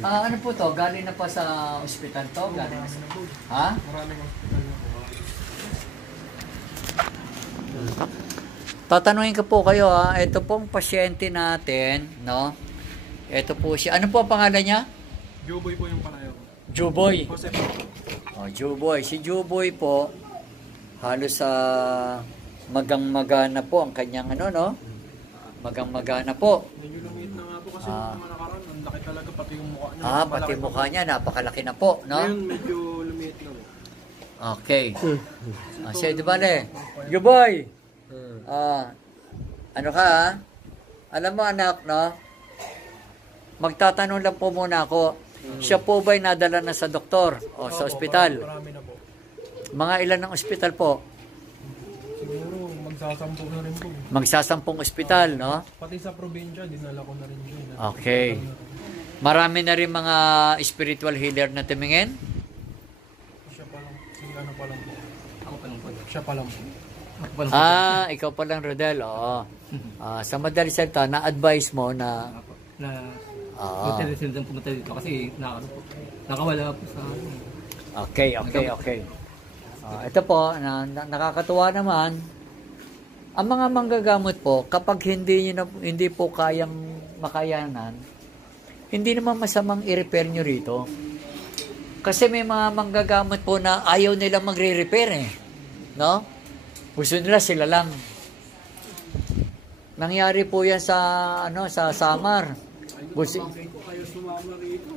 Ano po to? Galing na pa sa ospital to? Galing na sa... Ha? Maraming hospital na po. Tatanungin ko po kayo ha. Ito pong pasyente natin, no? Ito po siya. Ano po ang pangalan niya? Juboy po yung palayo ko. Juboy. Jose po. Oh, Juboy. Si Juboy po, halos sa magang-magana po ang kanyang ano, no? Magang-magana po. Medyo lumiit na nga po kasi nung mga nakaraan. Ang laki talaga pati yung mukha niya. Pati mukha niya, napakalaki na po, no? Ngayon medyo lumiit na po. Okay. Siya, di ba Juboy! Ano ka, ha? Alam mo, anak, no? Magtatanong lang po muna ako. Siya po ba'y nadala na sa doktor o sa ospital? Marami na po. Mga ilan ng ospital po? Siguro magsasampu na rin po. Magsasampung ospital, no? Pati sa probinsya, dinala ko na rin yun. Okay. Marami na rin mga spiritual healer na tumingin? Siya pa lang. Singano pa lang po. Ako pa lang po. Siya pa lang po. Ako pa lang po. Ikaw pa lang, Rodel. Oo. Sa madali salita, na-advise mo na... Magtelesin din pumunta dito kasi nakawala po sa... Okay. Ito po, nakakatuwa naman. Ang mga manggagamot po, kapag hindi po kayang makayanan, hindi naman masamang i-repair nyo rito. Kasi may mga manggagamot po na ayaw nila magre-repair eh. No? Gusto nila sila lang. Nangyari po yan sa Samar. Gusto kayo sumama rito.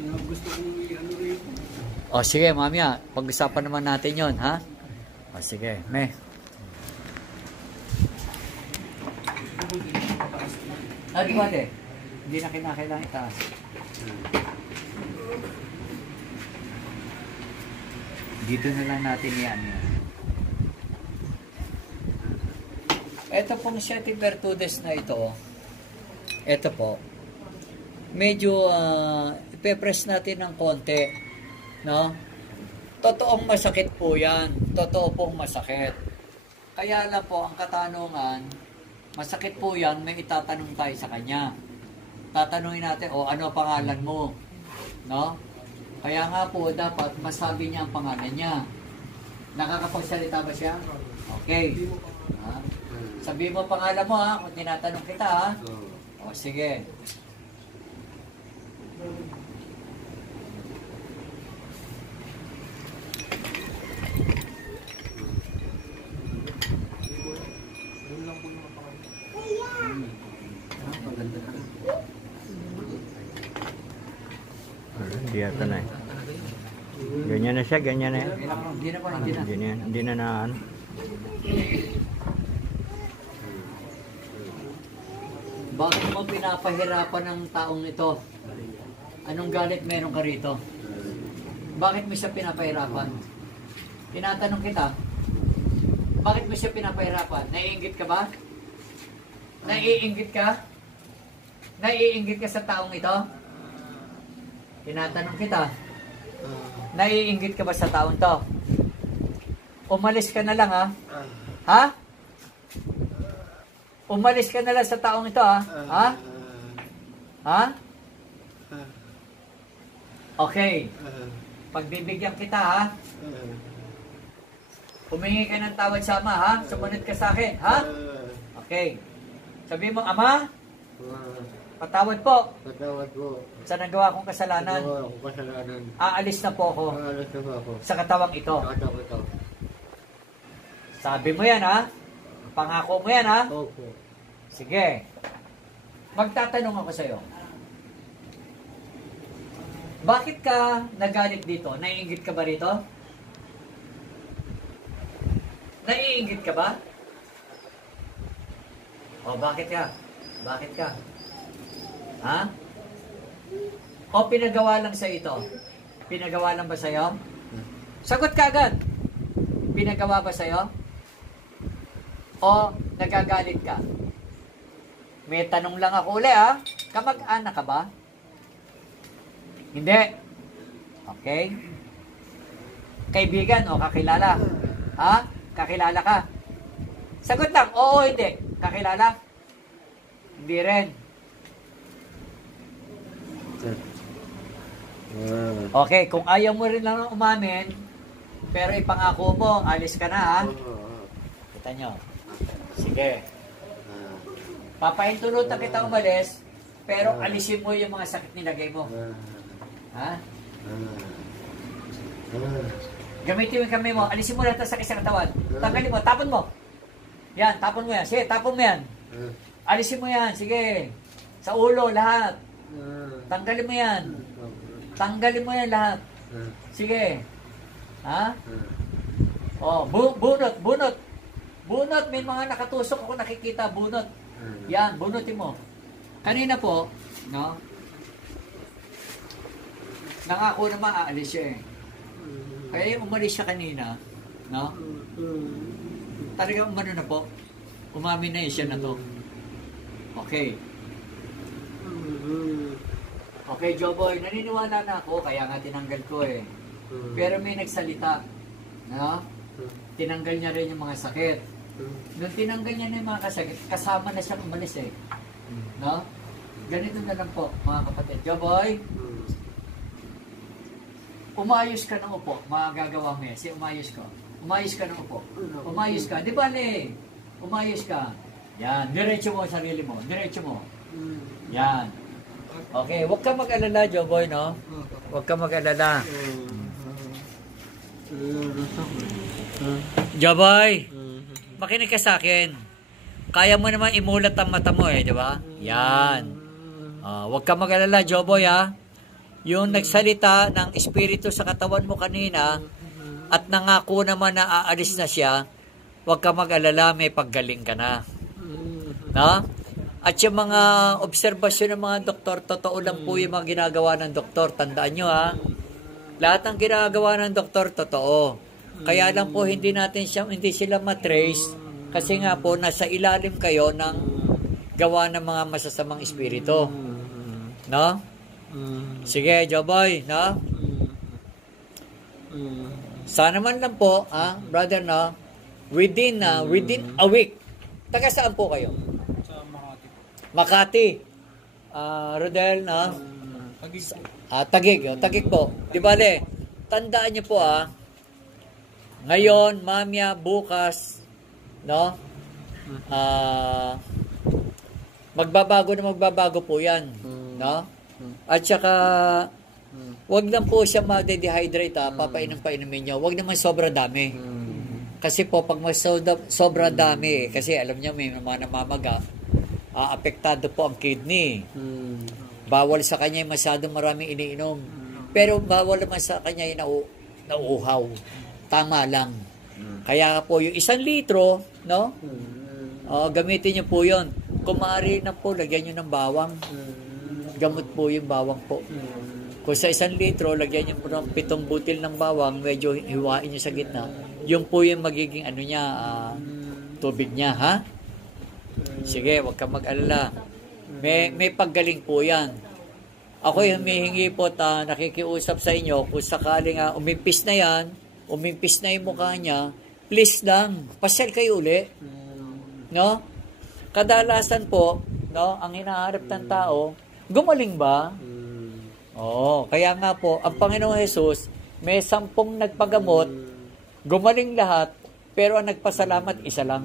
Gusto ko ano rito. O sige, mamaya, pag-usapan naman natin yon, ha? O sige, me. Di ba, te? Hindi na kinakailangan itaas. Dito na lang natin yan. Ito pong Siete Virtudes na ito, ito po, medyo ipe-press natin ng konti, no? Totoong masakit po yan. Totoo pong masakit. Kaya lang po, ang katanungan, masakit po yan, may itatanong tayo sa kanya. Tatanungin natin, ano pangalan mo? No? Kaya nga po, dapat masabi niya ang pangalan niya. Nakakapagsalita ba siya? Okay. Sabi mo pangalan mo, ha? Kung tinatanong kita, ha? O, sige. Hindi yata na eh. Ganyan na siya, ganyan na yan. Hindi na na ano. Bakit mo pinapahirapan ng taong ito? Anong galit meron ka rito? Bakit mo siya pinapahirapan? Tinatanong kita, bakit mo siya pinapahirapan? Naiinggit ka ba? Naiinggit ka? Naiinggit ka sa taong ito? Tinatanong kita, naiinggit ka ba sa taong to? Umalis ka na lang, ha? Ha? Umalis ka na lang sa taong ito, ha? Ha? Ha? Okay. Pagbibigyan kita, ha? Humingi ka ng tawad sa ama, ha? Sumunod ka sa akin, ha? Okay. Sabi mo, Ama, patawad po. Patawad po. Sa nagawa kong kasalanan. Nagawa kong kasalanan. Aalis na po ako. Aalis na po ako. Sa katawang ito. Sa katawang ito. Sabi mo yan, ha? Pangako mo yan, ha? Opo. Sige. Magtatanong ako sa'yo. Bakit ka nagalit dito? Naiinggit ka ba rito? Naiinggit ka ba? O, bakit ka? Bakit ka? Ha? O, pinagawa lang sa ito? Pinagawa lang ba sa'yo? Sagot ka agad. Pinagawa ba sa'yo? O, nagagalit ka? May tanong lang ako uli, ha? Kamag-anak ka ba? Hindi. Okay? Kaibigan o kakilala? Ha? Kakilala ka? Sagot lang, oo o hindi. Kakilala? Hindi rin. Okay, kung ayaw mo rin lang umamin, pero ipangako mo, alis ka na ha. Kita nyo. Sige. Papahintulutan kita umalis, pero alisin mo yung mga sakit nilagay mo. Ha? Gamitin mo yung kamay mo, alisin mo lahat ng sakit sa katawan. Tanggalin mo, tapon mo. Yan, tapon mo yan. Sige, tapon mo yan. Alisin mo yan, sige. Sa ulo, lahat. Tanggalin mo yan. Tanggalin mo yan lahat. Sige. Ha? Oh, bunot, bunot. Bunot, may mga nakatusok ako nakikita, bunot. Yan, bunutin mo. Kanina po, no? Nangako naman aalis siya eh. Kaya yung umalis siya kanina, no? Talagang umano na po. Umamin na siya na to. Okay. Okay, Joboy, naniniwala na ako, kaya nga tinanggal ko eh. Pero may nagsalita, no? Tinanggal niya rin yung mga sakit. Nung tinanggal niya na yung mga sakit, kasama na siyang umalis eh. No? Ganito na lang po, mga kapatid. Joboy, umayos ka ng upo, magagawa mo yan. Umayos ka. Umayos ka ng upo. Umayos ka. Di ba, Le? Umayos ka. Yan. Diretso mo ang sarili mo. Diretso mo. Yan. Okay. Huwag ka mag-alala, Joboy, no? Huwag ka mag-alala. Joboy, makinig ka sa akin. Kaya mo naman imulat ang mata mo eh, di ba? Yan. Huwag ka mag-alala, Joboy, ha? Yung nagsalita ng espiritu sa katawan mo kanina at nangako naman na aalis na siya, huwag ka mag-alala, may paggaling ka na. No? At yung mga obserbasyon ng mga doktor, totoo lang po yung mga ginagawa ng doktor. Tandaan nyo ha, lahat ng ginagawa ng doktor, totoo. Kaya lang po hindi sila matrace kasi nga po nasa ilalim kayo ng gawa ng mga masasamang espiritu. No? Sige, Joboy, no? Sana man lang po, brother, no? Within a week. Taga saan po kayo? Sa Makati. Makati. Rodel, no? Tagig po. Di bale, tandaan niyo po, ngayon, mamaya, bukas, no? Magbabago po yan, no? At saka, wag lang po siya ma-dehydrate, papainom-painumin nyo. Wag naman sobra dami. Kasi po, pag mas sobra dami, kasi alam nyo, may mga namamaga, apektado po ang kidney. Bawal sa kanya yung masyadong maraming iniinom. Pero bawal naman sa kanya yung nauuhaw. Tama lang. Kaya po, yung 1 litro, no? Gamitin nyo po yun. Kung maaari na po, lagyan nyo ng bawang. Gamot po yung bawang po. Kung sa 1 litro, lagyan nyo po ng 7 butil ng bawang, medyo hiwain nyo sa gitna. Yung po yung magiging tubig niya, ha? Sige, wag ka mag-alala. May paggaling po yan. Ako yung humihingi po, nakikiusap sa inyo, kung sakaling umimpis na yan, umimpis na yung mukha niya, please lang, pasyal kayo uli. No? Kadalasan po, no, ang hinaharap ng tao, gumaling ba? Kaya nga po, ang Panginoong Jesus, may 10 nagpagamot, gumaling lahat, pero ang nagpasalamat, 1 lang.